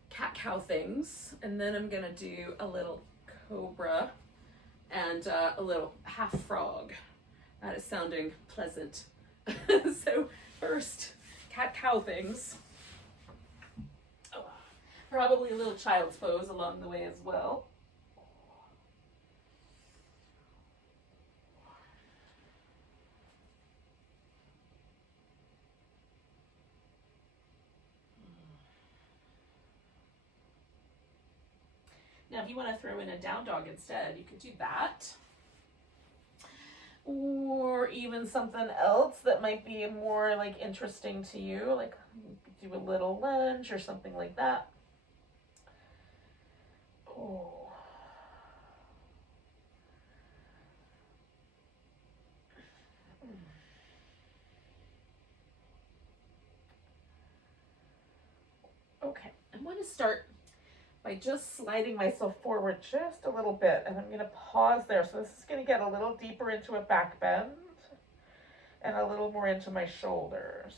cat-cow things, and then I'm gonna do a little cobra and a little half frog. That is sounding pleasant. So first, cat-cow things. Probably a little child's pose along the way as well. Now, if you want to throw in a down dog instead, you could do that. Or even something else that might be more like interesting to you, like do a little lunge or something like that. Oh. Okay, I'm going to start by just sliding myself forward just a little bit, and I'm going to pause there. So this is going to get a little deeper into a back bend and a little more into my shoulders.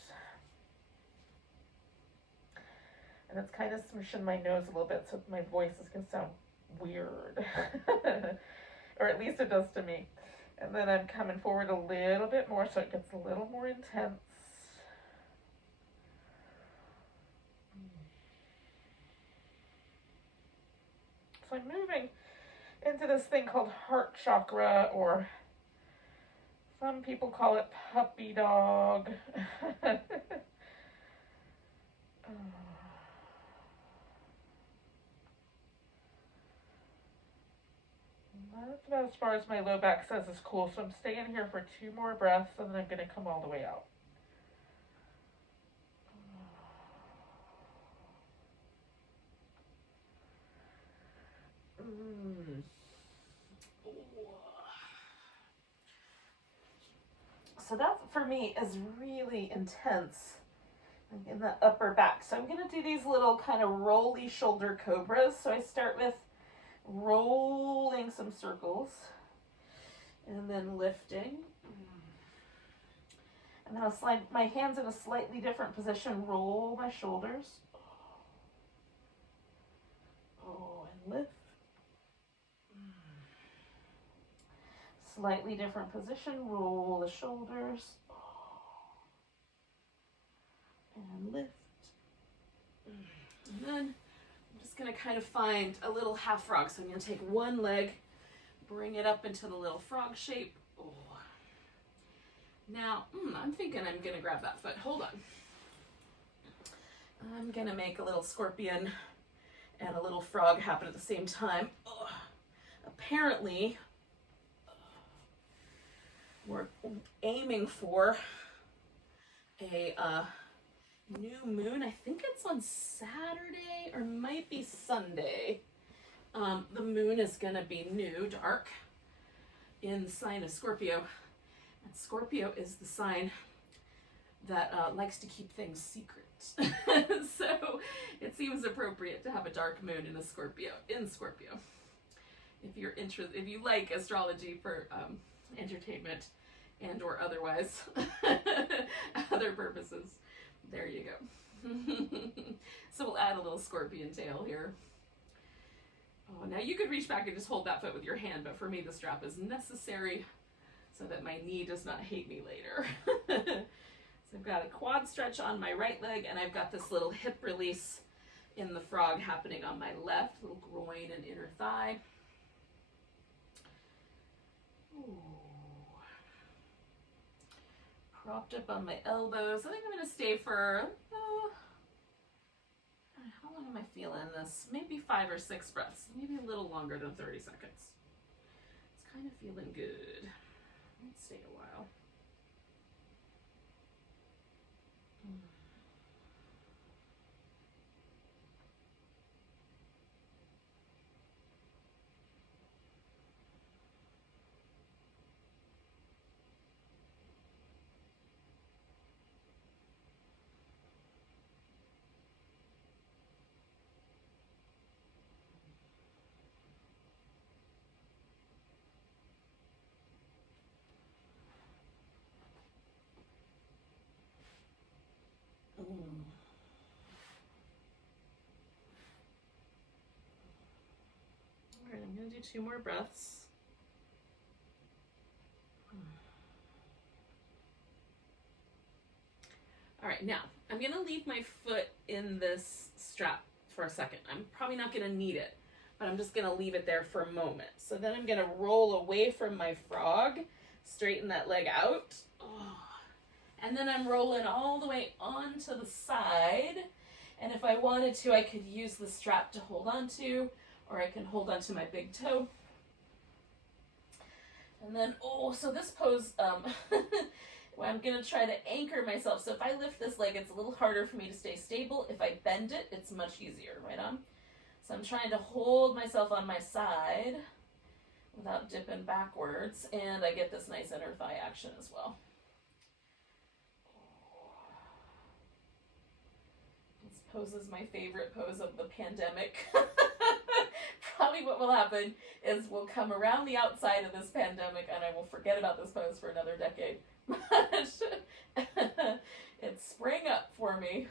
And it's kind of smooshing my nose a little bit, so my voice is going to sound weird. Or at least it does to me. And then I'm coming forward a little bit more, so it gets a little more intense. So I'm moving into this thing called heart chakra, or some people call it puppy dog. That's about as far as my low back says is cool. So I'm staying here for 2 more breaths, and then I'm going to come all the way out. So that for me is really intense in the upper back. So I'm going to do these little kind of rolly shoulder cobras. So I start with rolling some circles and then lifting. And then I'll slide my hands in a slightly different position, roll my shoulders. Oh, and lift. Slightly different position, roll the shoulders. And lift. And then I'm just going to kind of find a little half frog. So I'm going to take one leg, Bring it up into the little frog shape. Oh. Now, I'm thinking I'm gonna grab that foot. Hold on. I'm gonna make a little scorpion and a little frog happen at the same time. Oh. Apparently, we're aiming for a new moon. I think it's on Saturday or might be Sunday. The moon is going to be new, dark, in the sign of Scorpio. And Scorpio is the sign that likes to keep things secret. So it seems appropriate to have a dark moon in Scorpio. If you're interested, if you like astrology for entertainment and or otherwise, other purposes, there you go. So we'll add a little scorpion tail here. Oh, now you could reach back and just hold that foot with your hand, but for me the strap is necessary so that my knee does not hate me later. So I've got a quad stretch on my right leg, and I've got this little hip release in the frog happening on my left, little groin and inner thigh. Ooh. Propped up on my elbows. I think I'm going to stay for, how long am I feeling this? Maybe 5 or 6 breaths. Maybe a little longer than 30 seconds. It's kind of feeling good. Let's stay a while. All right, I'm going to do 2 more breaths. All right, now I'm going to leave my foot in this strap for a second. I'm probably not going to need it, but I'm just going to leave it there for a moment. So then I'm going to roll away from my frog, straighten that leg out. And then I'm rolling all the way onto the side. And if I wanted to, I could use the strap to hold on to, or I can hold on to my big toe. And then, so this pose, I'm going to try to anchor myself. So if I lift this leg, it's a little harder for me to stay stable. If I bend it, it's much easier, right on? So I'm trying to hold myself on my side without dipping backwards. And I get this nice inner thigh action as well. This pose is my favorite pose of the pandemic. Probably what will happen is we'll come around the outside of this pandemic and I will forget about this pose for another decade. It sprang up for me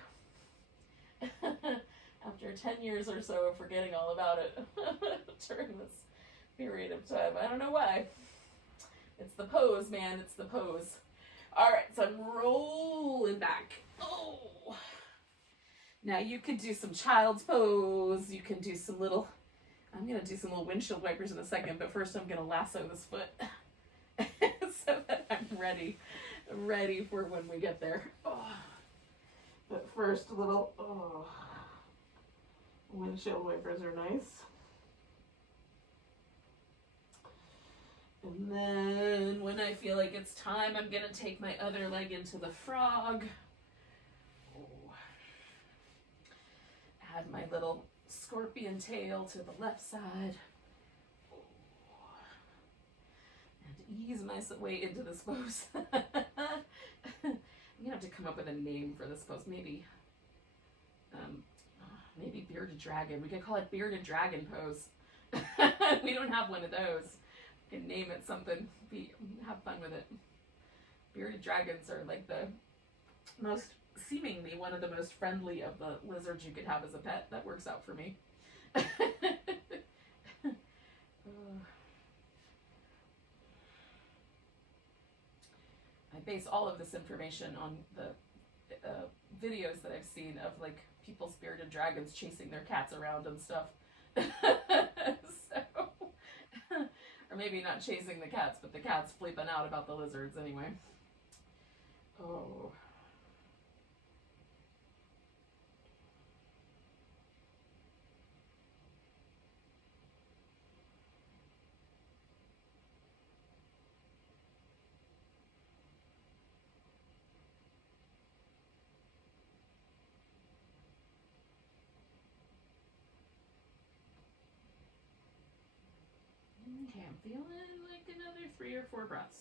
after 10 years or so of forgetting all about it during this period of time. I don't know why. It's the pose, man. It's the pose. All right, so I'm rolling back. Now you could do some child's pose. You can do some little, I'm going to do some little windshield wipers in a second, but first I'm going to lasso this foot so that I'm ready for when we get there. But first, a little, windshield wipers are nice. And then when I feel like it's time, I'm going to take my other leg into the frog. Add my little scorpion tail to the left side. And ease my way into this pose. I'm going to have to come up with a name for this pose. Maybe bearded dragon. We could call it bearded dragon pose. We don't have one of those. We can name it something. Have fun with it. Bearded dragons are like the seemingly one of the most friendly of the lizards you could have as a pet. That works out for me. I base all of this information on the videos that I've seen of like people's bearded dragons chasing their cats around and stuff. So, or Or maybe not chasing the cats, but the cat's flipping out about the lizards anyway. Oh. Okay, I'm feeling like another 3 or 4 breaths.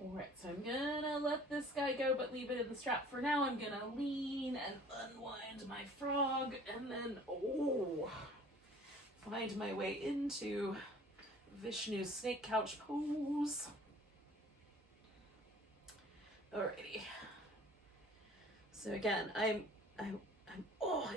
Alright, so I'm gonna let this guy go, but leave it in the strap for now. I'm gonna lean and unwind my frog, and then, find my way into Vishnu's snake couch pose. Alrighty. So again, I'm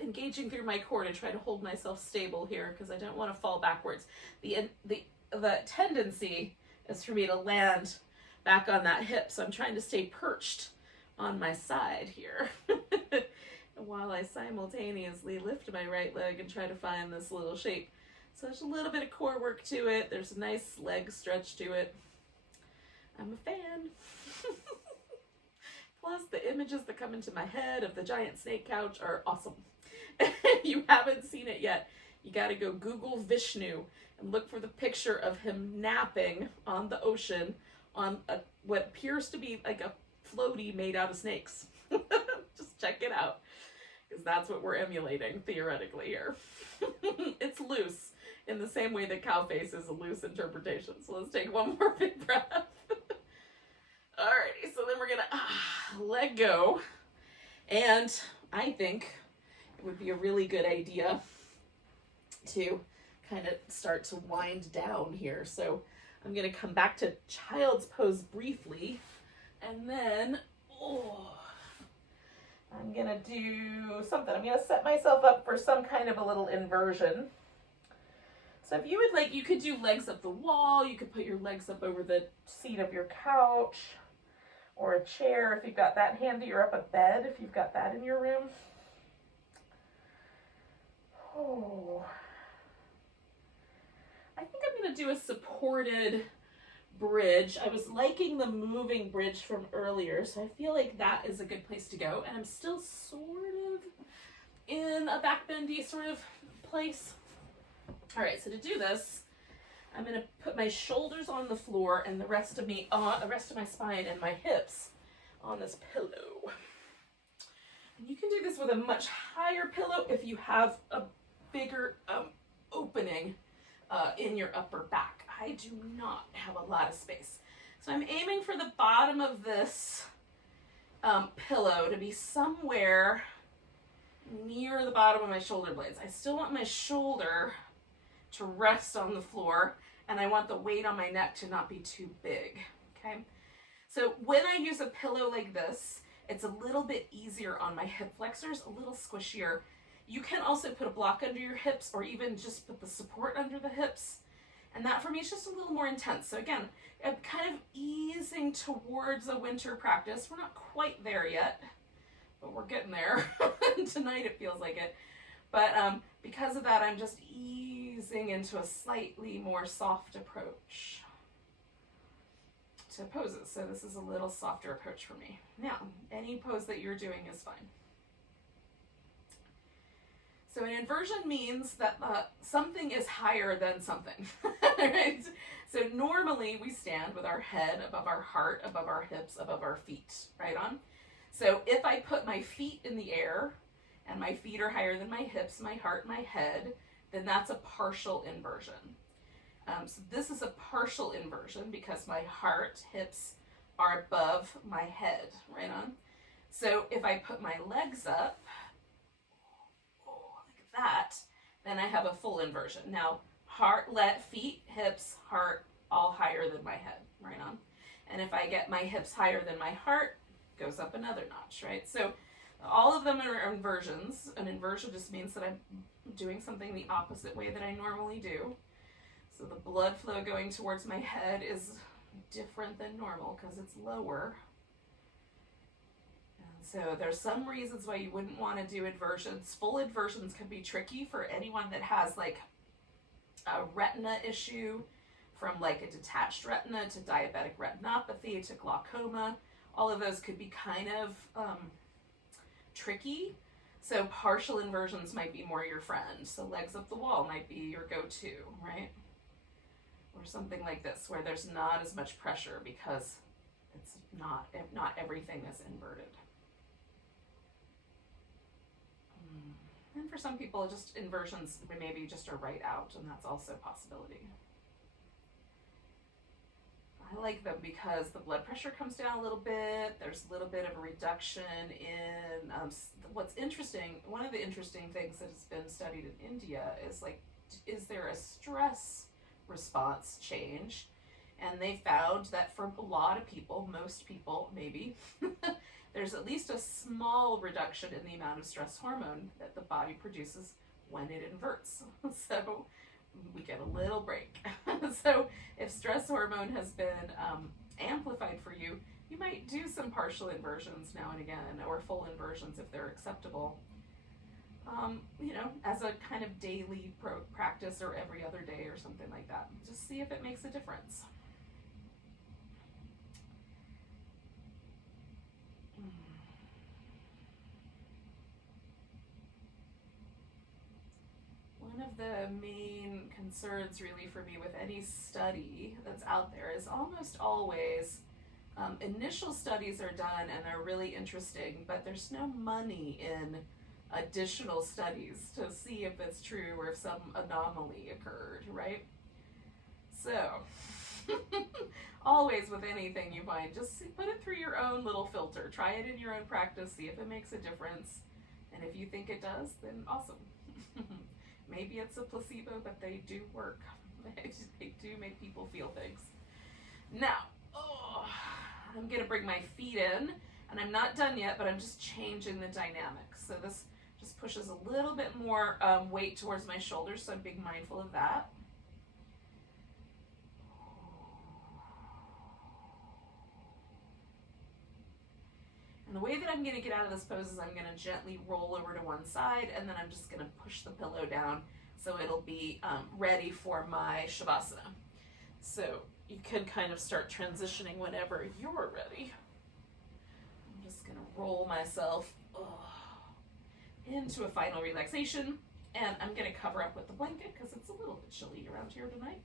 engaging through my core to try to hold myself stable here because I don't want to fall backwards. The tendency is for me to land back on that hip, so I'm trying to stay perched on my side here while I simultaneously lift my right leg and try to find this little shape. So there's a little bit of core work to it. There's a nice leg stretch to it. I'm a fan. Plus, the images that come into my head of the giant snake couch are awesome. If you haven't seen it yet, you got to go Google Vishnu and look for the picture of him napping on the ocean on what appears to be like a floaty made out of snakes. Just check it out, because that's what we're emulating theoretically here. It's loose in the same way that cow face is a loose interpretation. So let's take one more big breath. Alrighty, so then we're gonna let go, and I think it would be a really good idea to kind of start to wind down here. So I'm gonna come back to child's pose briefly, and then I'm gonna do something. I'm gonna set myself up for some kind of a little inversion. So if you would like, you could do legs up the wall, you could put your legs up over the seat of your couch or a chair if you've got that handy, or up a bed if you've got that in your room. I think I'm going to do a supported bridge. I was liking the moving bridge from earlier, so I feel like that is a good place to go. And I'm still sort of in a backbendy sort of place. All right, so to do this, I'm going to put my shoulders on the floor and the rest of my spine and my hips on this pillow. And you can do this with a much higher pillow if you have a bigger opening in your upper back. I do not have a lot of space. So I'm aiming for the bottom of this pillow to be somewhere near the bottom of my shoulder blades. I still want my shoulder to rest on the floor, and I want the weight on my neck to not be too big, okay? So when I use a pillow like this, it's a little bit easier on my hip flexors, a little squishier. You can also put a block under your hips, or even just put the support under the hips. And that for me is just a little more intense. So again, I'm kind of easing towards a winter practice. We're not quite there yet, but we're getting there. Tonight it feels like it. But because of that, I'm just easing into a slightly more soft approach to poses. So this is a little softer approach for me. Now, any pose that you're doing is fine. So an inversion means that something is higher than something, right? So normally we stand with our head above our heart, above our hips, above our feet, right on? So if I put my feet in the air and my feet are higher than my hips, my heart, my head, then that's a partial inversion. So this is a partial inversion because my heart, hips are above my head, right on? So if I put my legs up, like that, then I have a full inversion. Now, heart, feet, hips, heart, all higher than my head, right on? And if I get my hips higher than my heart, goes up another notch, right? So all of them are inversions. An inversion just means that I'm doing something the opposite way that I normally do. So the blood flow going towards my head is different than normal because it's lower. And so there's some reasons why you wouldn't want to do inversions. Full inversions can be tricky for anyone that has like a retina issue, from like a detached retina to diabetic retinopathy to glaucoma. All of those could be kind of tricky. So partial inversions might be more your friend. So legs up the wall might be your go-to, right? Or something like this where there's not as much pressure because it's not everything is inverted. And for some people, just inversions maybe just are right out, and that's also a possibility. I like them because the blood pressure comes down a little bit. There's a little bit of a reduction in what's interesting. One of the interesting things that has been studied in India is like, is there a stress response change? And they found that for a lot of people, most people maybe, there's at least a small reduction in the amount of stress hormone that the body produces when it inverts. So we get a little break. So if stress hormone has been amplified for you, you might do some partial inversions now and again, or full inversions if they're acceptable. You know, as a kind of daily practice or every other day or something like that. Just see if it makes a difference. One of the main concerns really for me with any study that's out there is almost always initial studies are done and they're really interesting, but there's no money in additional studies to see if it's true or if some anomaly occurred, right? So always with anything you find, just put it through your own little filter. Try it in your own practice, see if it makes a difference. And if you think it does, then awesome. Maybe it's a placebo, but they do work. They do make people feel things. Now, I'm gonna bring my feet in, and I'm not done yet, but I'm just changing the dynamics. So this just pushes a little bit more weight towards my shoulders, so I'm being mindful of that. And the way that I'm going to get out of this pose is I'm going to gently roll over to one side, and then I'm just going to push the pillow down so it'll be ready for my Shavasana. So you can kind of start transitioning whenever you're ready. I'm just going to roll myself into a final relaxation, and I'm going to cover up with the blanket because it's a little bit chilly around here tonight.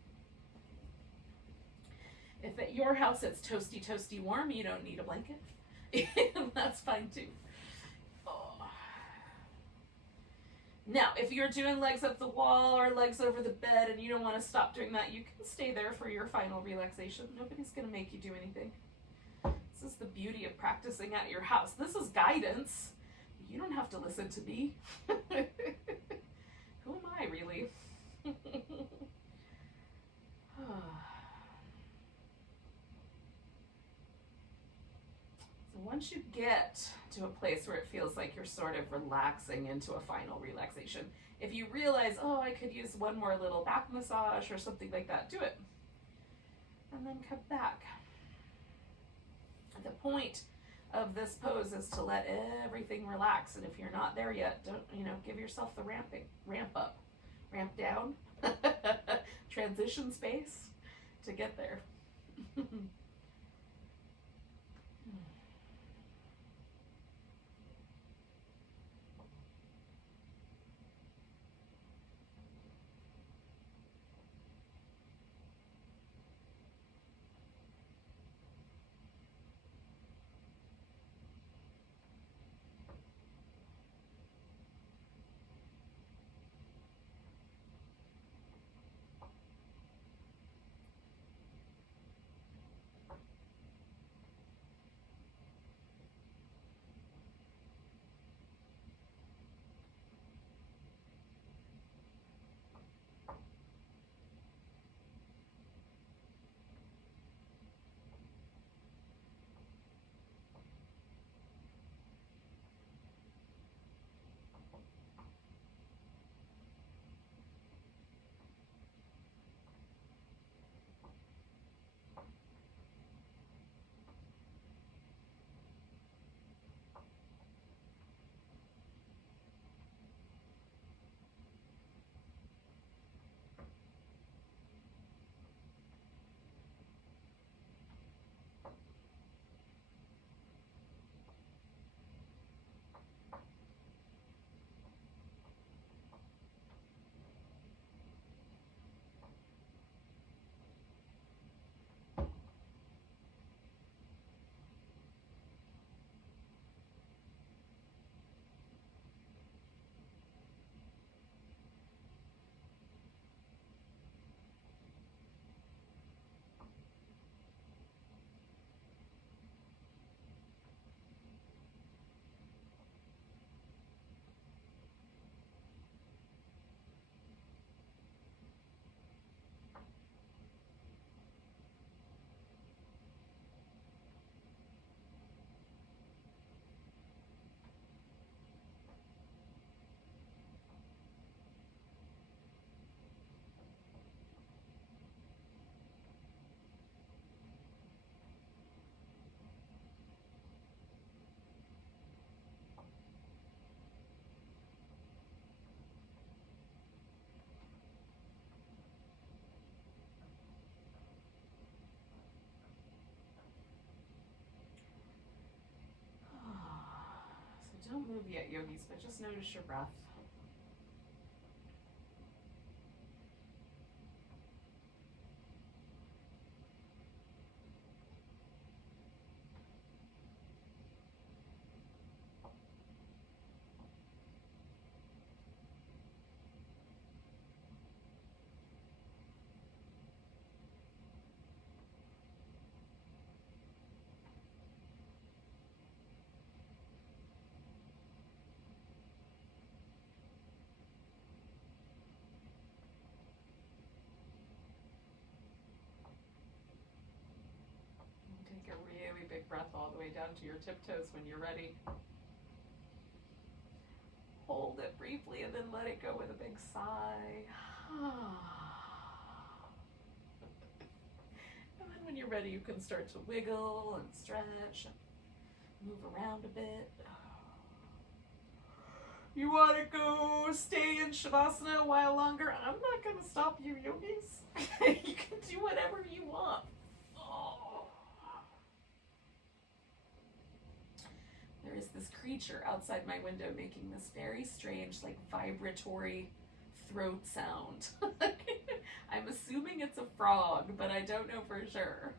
If at your house it's toasty, toasty warm, you don't need a blanket. That's fine too. Now, if you're doing legs up the wall or legs over the bed and you don't want to stop doing that, you can stay there for your final relaxation. Nobody's going to make you do anything. This is the beauty of practicing at your house. This is guidance. You don't have to listen to me. Who am I, really? Once you get to a place where it feels like you're sort of relaxing into a final relaxation, if you realize, oh, I could use one more little back massage or something like that, do it. And then come back. The point of this pose is to let everything relax. And if you're not there yet, don't, give yourself the ramp up, ramp down, transition space to get there. Don't move yet, yogis, but just notice your breath. Take a really big breath all the way down to your tiptoes when you're ready. Hold it briefly and then let it go with a big sigh. And then when you're ready, you can start to wiggle and stretch and move around a bit. You want to go stay in Shavasana a while longer? I'm not going to stop you, yogis. You can do whatever you want. There is this creature outside my window making this very strange, like, vibratory throat sound. I'm assuming it's a frog, but I don't know for sure.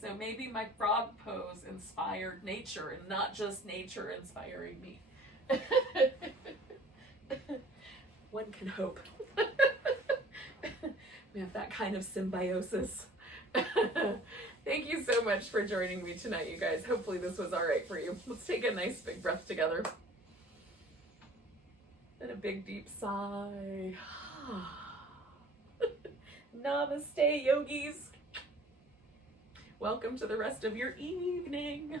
So maybe my frog pose inspired nature and not just nature inspiring me. One can hope. We have that kind of symbiosis. Thank you so much for joining me tonight, you guys. Hopefully this was all right for you. Let's take a nice big breath together. And a big deep sigh. Namaste, yogis. Welcome to the rest of your evening.